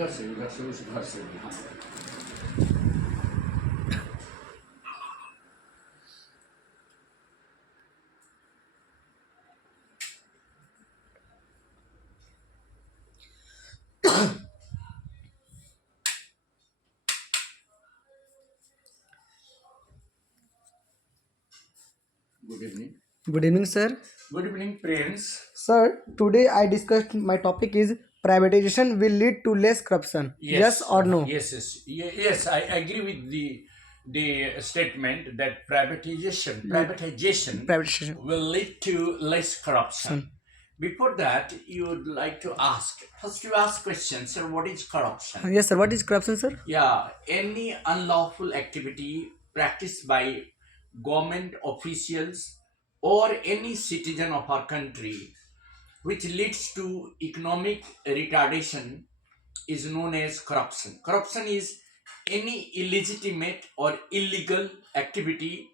इधर से उस घर से भी हाँ good evening Good evening, sir. Good evening Prince Sir, today I discussed my topic is privatization will lead to less corruption. Yes or no? yes, I agree with the statement that privatization Privatization. will lead to less corruption. Son. Before that, you would like to ask first. You ask questions. Sir, what is corruption? Yes, sir. What is corruption, sir? Yeah, any unlawful activity practiced by government officials or any citizen of our country which leads to economic retardation is known as corruption. Corruption is any illegitimate or illegal activity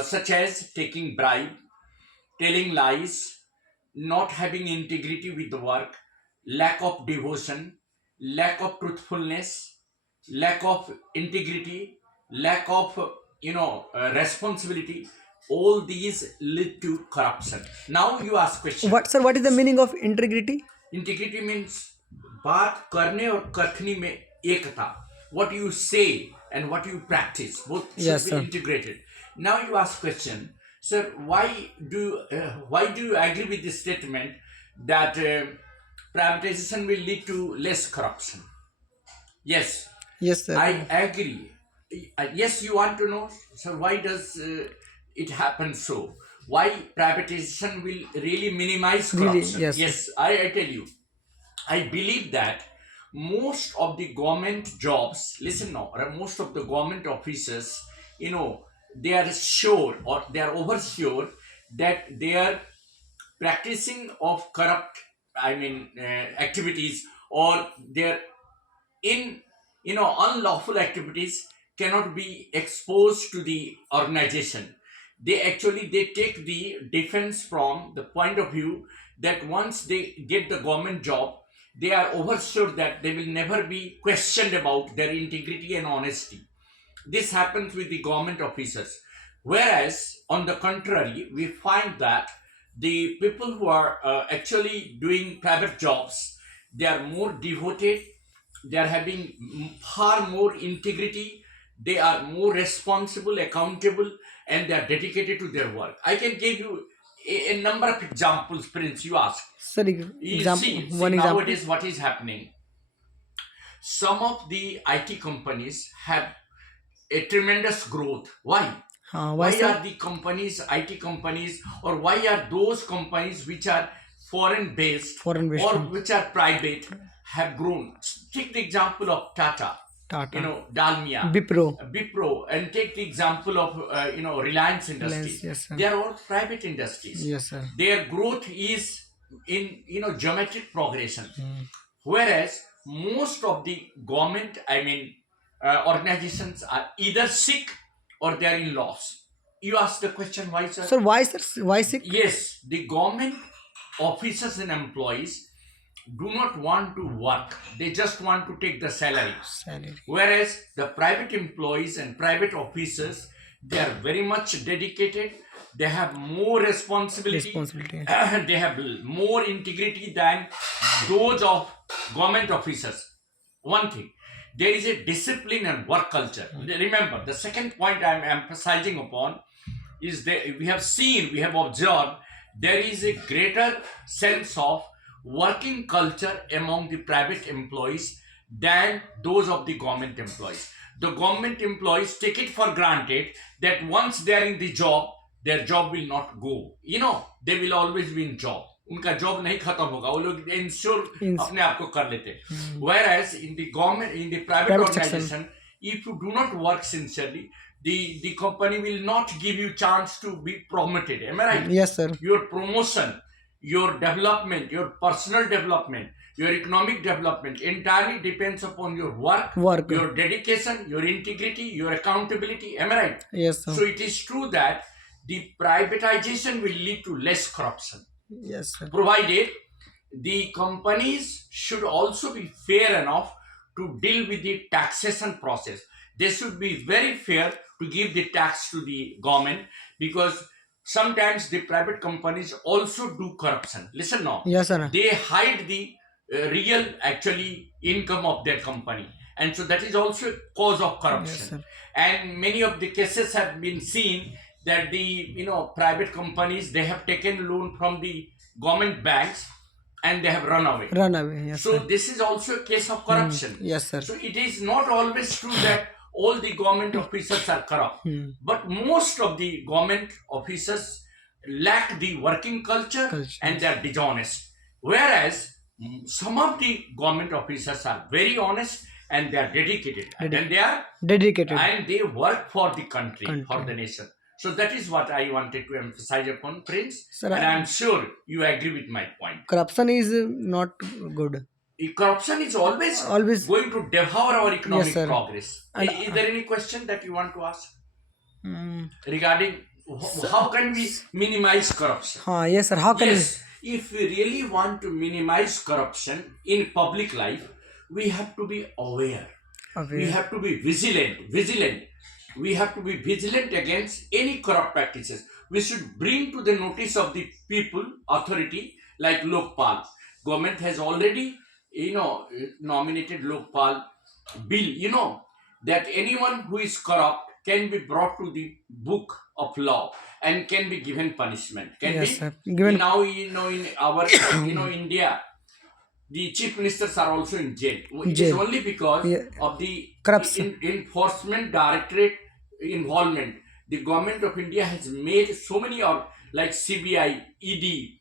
such as taking bribe, telling lies, not having integrity with the work, lack of devotion, lack of truthfulness, lack of integrity, lack of responsibility. All these lead to corruption. Now you ask question. What, sir? What is the meaning of integrity? Integrity means बात करने और कथनी में एकता. What you say and what you practice both should Yes, be sir. integrated. Now you ask question, sir. Why do you agree with this statement that privatization will lead to less corruption? Yes, Yes, sir. I agree. Yes, you want to know, sir, why does it happen so? Why privatization will really minimize Really, corruption? yes, Yes, I tell you. I believe that most of the government jobs, listen now, most of the government officers, they are sure or they are oversure that they are practicing of corrupt, activities, or they're in unlawful activities cannot be exposed to the organization. They take the defense from the point of view that once they get the government job, they are oversure that they will never be questioned about their integrity and honesty. This happens with the government officers. Whereas, on the contrary, we find that the people who are actually doing private jobs, they are more devoted, they are having far more integrity, they are more responsible, accountable, and they are dedicated to their work. I can give you a number of examples, Prince. You ask. Sir, You example. see One example. nowadays what is happening. Some of the IT companies have a tremendous growth. Why? Why, Why sir? are the companies, IT companies, or why are those companies which are foreign based Foreign based. or which are private have grown? Take the example of Tata, Tata. Dalmia, Bipro. and take the example of Reliance Industries. Yes, sir. They are all private industries. Yes, sir. Their growth is in geometric progression, Hmm. whereas most of the government, organizations are either sick or they are in loss. You ask the question, why, sir? Sir, why, sir? Why sick? Yes, the government officers and employees do not want to work, they just want to take the salary. Salary. Whereas the private employees and private officers, they are very much dedicated, they have more responsibility, they have more integrity than those of government officers. One thing, there is a discipline and work culture. Remember, the second point I am emphasizing upon is that we have observed there is a greater sense of working culture among the private employees than those of the government employees. The government employees take it for granted that once they are in the job, their job will not go. They will always be in job. उनका job नहीं खत्म होगा, वो लोग ensure अपने आप को कर लेते. Whereas in the government, in the private organization, if you do not work sincerely, the company will not give you chance to be promoted. Am I right? Yes, sir. Your promotion, your development, your personal development, your economic development entirely depends upon your work, your dedication, your integrity, your accountability. Am I right? Yes, sir. So it is true that the privatization will lead to less corruption. Yes, sir. Provided the companies should also be fair enough to deal with the taxation process. They should be very fair to give the tax to the government, because sometimes the private companies also do corruption. Listen now, Yes, sir. they hide the real actually income of their company, and so that is also a cause of Yes, corruption. sir. And many of the cases have been seen that the private companies, they have taken loan from the government banks and they have run away. Run away. Yes, So sir. this is also a case of Hmm. corruption. Yes, sir. So it is not always true that all the government officers are corrupt, Hmm. but most of the government officers lack the working culture Culture. and they are dishonest. Whereas some of the government officers are very honest and they are dedicated, and they are Dedicated. and they work for the country, for Country. the nation. So that is what I wanted to emphasize upon, Prince, Sir, and I'm sure you agree with my point. corruption is not good. Corruption is always Always. going to devour our Yes, economic sir. progress. And Is there any question that you want to ask mm, regarding how can we minimize corruption? yes, sir. How can Yes, if we really want to minimize corruption in public life, we have to be aware. we? We have to be vigilant. We have to be vigilant against any corrupt practices. We should bring to the notice of the people, authority, like Lokpal. Government has already, nominated Lokpal bill. That anyone who is corrupt can be brought to the book of law and can be given punishment. Can Yes, be sir. Given now, in our, India, the chief ministers are also in jail. It is jail. only because Yeah. of the Corruption. enforcement directorate involvement. The government of India has made so many, like CBI, ED,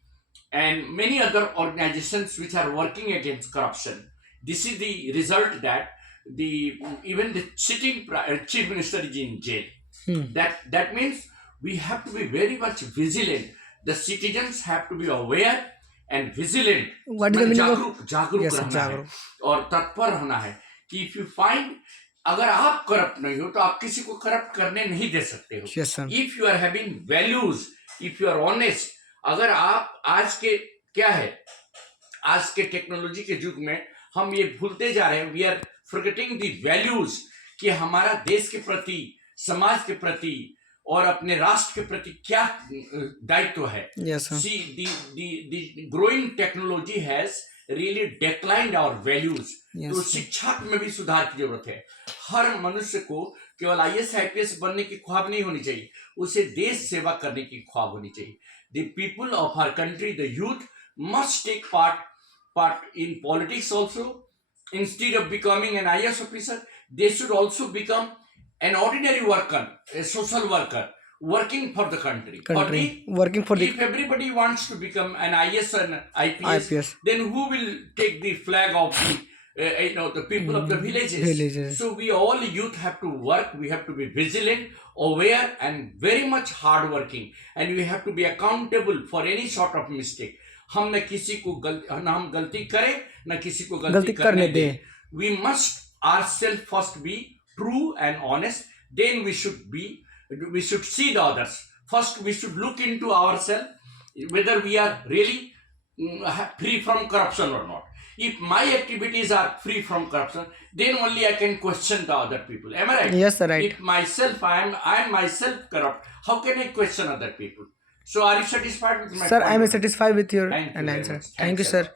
and many other organizations which are working against corruption. This is the result that the even the sitting chief minister is in jail. Hmm. That means we have to be very much vigilant. The citizens have to be aware and vigilant. What is the मतलब meaning of? जागरूक जागरूक Yes, sir. रहना है Jagru. और तत्पर रहना है कि इफ यू फाइंड, अगर आप करप्ट नहीं हो तो आप किसी को करप्ट करने नहीं दे सकते हो. Yes, sir. If you are having values, if you are honest, अगर आप आज के क्या है, आज के टेक्नोलॉजी के युग में हम ये भूलते जा रहे हैं, we are forgetting the values, कि हमारा देश के प्रति, समाज के प्रति और अपने राष्ट्र के प्रति क्या दायित्व है. Yes, sir. See, the growing technology has really declined our values. Yes, तो sir. शिक्षा में भी सुधार की जरूरत है. हर मनुष्य को केवल IAS IPS बनने की ख्वाब नहीं होनी चाहिए, उसे देश सेवा करने की ख्वाब होनी चाहिए. The people of our country, the youth, must take part in politics also. Instead of becoming an IAS officer, they should also become an ordinary worker, a social worker, working for the country. Working for the If everybody wants to become an IAS and IPS, IPS. then who will take the flag of the people of the villages? Villages. So we all youth have to work. We have to be vigilant, aware, and very much hardworking, and we have to be accountable for any sort of mistake. हम न किसी को न हम गलती करें, न किसी को गलती करने दें. We must ourselves first be true and honest. Then we should see the others. First, we should look into ourselves whether we are really free from corruption or not. If my activities are free from corruption, then only I can question the other people. Am I right? Yes, sir. Right. If myself, I am myself corrupt, how can I question other people? So, are you satisfied with my Sir, point? I am satisfied with your Thank you very answer. much. Thank you, Thanks a sir. lot.